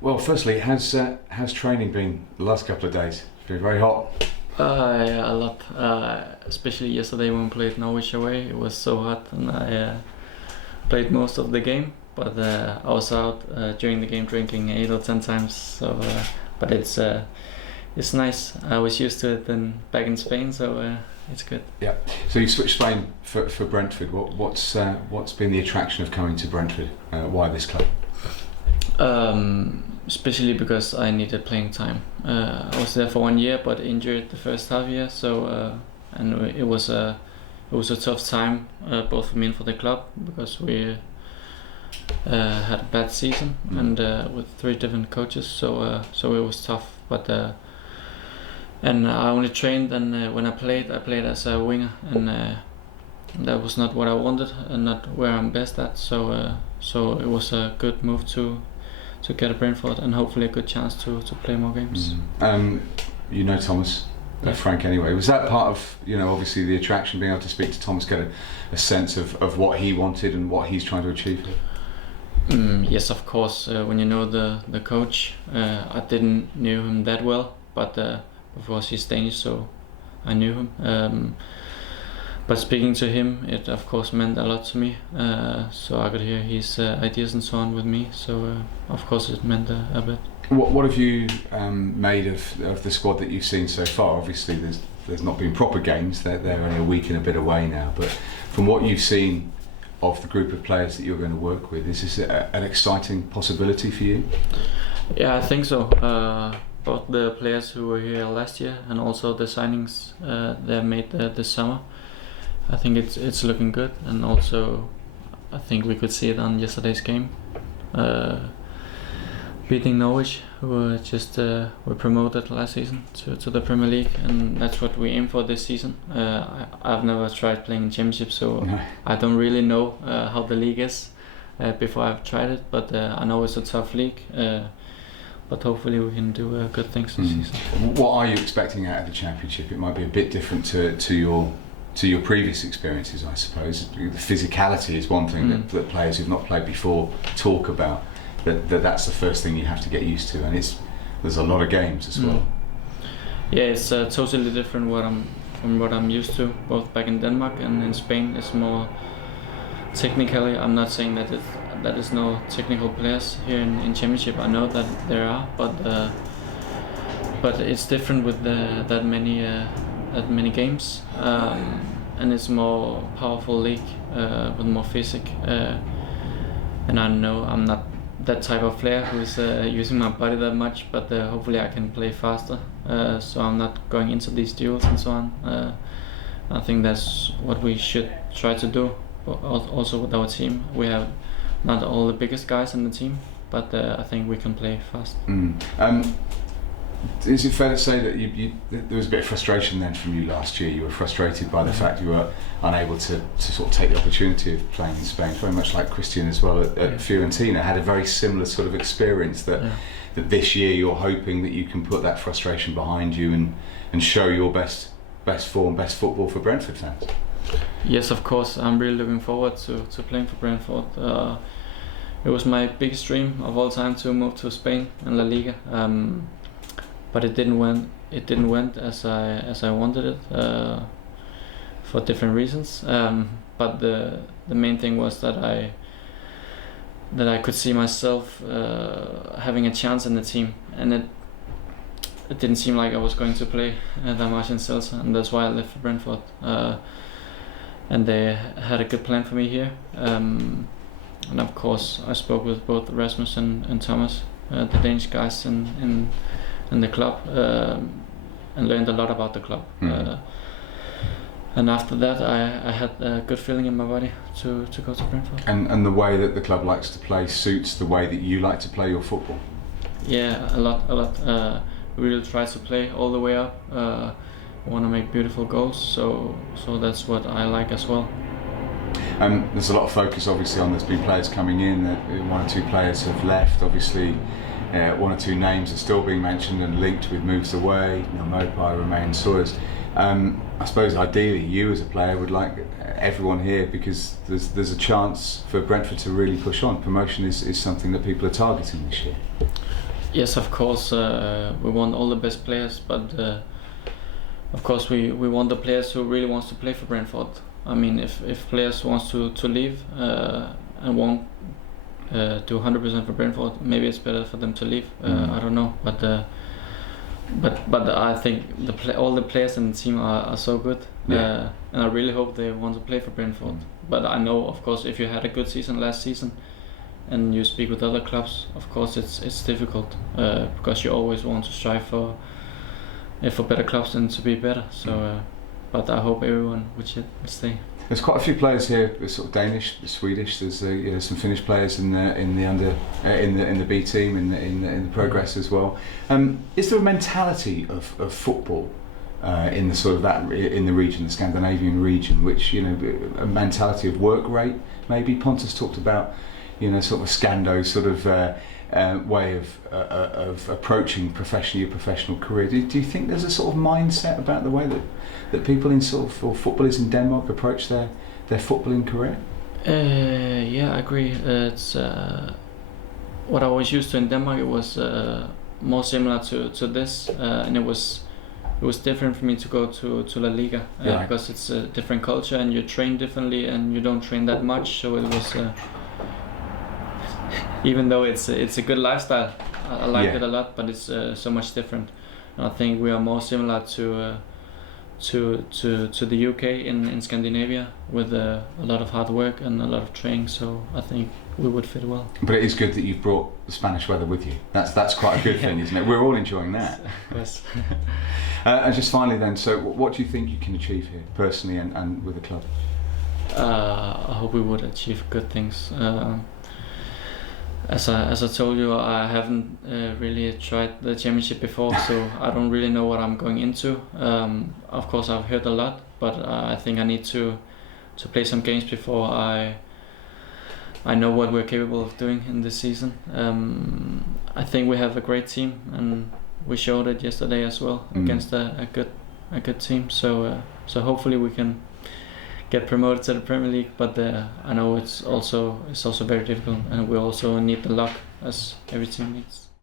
Well, firstly, how's training been the last couple of days? It's been very hot. Yeah, a lot. Especially yesterday when we played Norwich away, it was so hot, and I played most of the game. But I was out during the game drinking 8 or 10 times. So, but it's nice. I was used to it then back in Spain, so it's good. Yeah. So you switched Spain for Brentford. What's been the attraction of coming to Brentford? Why this club? Especially because I needed playing time. I was there for 1 year, but injured the first half year. So and it was a tough time both for me and for the club, because we had a bad season and with 3 different coaches. So it was tough. But and I only trained, and when I played as a winger, and that was not what I wanted and not where I'm best at. So it was a good move to get a Brentford and hopefully a good chance to play more games. You know Thomas, Frank anyway. Was that part of, obviously the attraction, being able to speak to Thomas, get a sense of what he wanted and what he's trying to achieve? Yes, of course. When you know the coach, I didn't know him that well, but of course he's Danish, so I knew him. But speaking to him, it of course meant a lot to me. So I could hear his ideas and so on with me. So of course it meant a bit. What have you made of the squad that you've seen so far? Obviously, there's not been proper games. They're only a week and a bit away now. But from what you've seen of the group of players that you're going to work with, is this an exciting possibility for you? Yeah, I think so. Both the players who were here last year and also the signings they made this summer, I think it's looking good. And also I think we could see it on yesterday's game, beating Norwich, who were just were promoted last season to the Premier League, and that's what we aim for this season. I've never tried playing in Championship, so I don't really know how the league is before I've tried it, but I know it's a tough league. But hopefully we can do good things this season. What are you expecting out of the Championship? It might be a bit different to your previous experiences, I suppose. The physicality is one thing that players who've not played before talk about. That's the first thing you have to get used to, and there's a lot of games as well. Yeah, it's totally different from what I'm used to, both back in Denmark and in Spain. It's more technically. I'm not saying that is no technical players here in Championship. I know that there are, but it's different with that many games, and it's more powerful league with more physic. And I know I'm not that type of player who's using my body that much, but hopefully I can play faster. So I'm not going into these duels and so on. I think that's what we should try to do. Also with our team, we have not all the biggest guys in the team, but I think we can play fast. Is it fair to say that there was a bit of frustration then from you last year? You were frustrated by the fact you were unable to sort of take the opportunity of playing in Spain, very much like Christian as well at Fiorentina, had a very similar sort of experience that this year you're hoping that you can put that frustration behind you and show your best form, best football for Brentford fans. Yes, of course. I'm really looking forward to playing for Brentford. It was my biggest dream of all time to move to Spain and La Liga, but it didn't went as I wanted it for different reasons. But the main thing was that I could see myself having a chance in the team, and it didn't seem like I was going to play that much in Celta, and that's why I left for Brentford. And they had a good plan for me here. And of course I spoke with both Rasmus and Thomas, the Danish guys in the club, and learned a lot about the club. And after that I had a good feeling in my body to go to Brentford. And the way that the club likes to play suits the way that you like to play your football? Yeah, a lot. We really try to play all the way up. Want to make beautiful goals, so that's what I like as well. There's a lot of focus obviously on there's been players coming in, 1 or 2 players have left. Obviously one or two names are still being mentioned and linked with moves away. Mopai, Romain Sawyers. I suppose ideally you as a player would like everyone here, because there's a chance for Brentford to really push on. Promotion is something that people are targeting this year. Yes, of course, we want all the best players, but of course we want the players who really wants to play for Brentford. I mean, if players wants to leave and won't do 100% for Brentford, maybe it's better for them to leave. I don't know, but I think all the players in the team are so good, and I really hope they want to play for Brentford. But I know, of course, if you had a good season last season and you speak with other clubs, of course it's difficult, because you always want to strive for better clubs and to be better. So, but I hope everyone would stay. There's quite a few players here, sort of Danish, Swedish. There's some Finnish players in the B team, in the progress as well. Is there a mentality of football in the sort of in the region, the Scandinavian region, which a mentality of work rate? Maybe Pontus talked about sort of a Scando sort of way of approaching your professional career. Do you think there's a sort of mindset about the way that people in sort of, or footballers in Denmark approach their footballing career? Yeah, I agree. It's what I was used to in Denmark. It was more similar to this, and it was different for me to go to La Liga, because it's a different culture and you train differently and you don't train that much. So it was. Even though it's a good lifestyle, I like it a lot, but it's so much different. And I think we are more similar to the UK in Scandinavia, with a lot of hard work and a lot of training. So I think we would fit well. But it is good that you've brought the Spanish weather with you. That's quite a good thing, isn't it? We're all enjoying that. Yes. And just finally then, so what do you think you can achieve here, personally and with the club? I hope we would achieve good things. As I told you, I haven't really tried the championship before, so I don't really know what I'm going into. Of course, I've heard a lot, but I think I need to play some games before I know what we're capable of doing in this season. I think we have a great team, and we showed it yesterday as well against a good team. So hopefully we can get promoted to the Premier League, but I know it's also very difficult, and we also need the luck, as every team needs.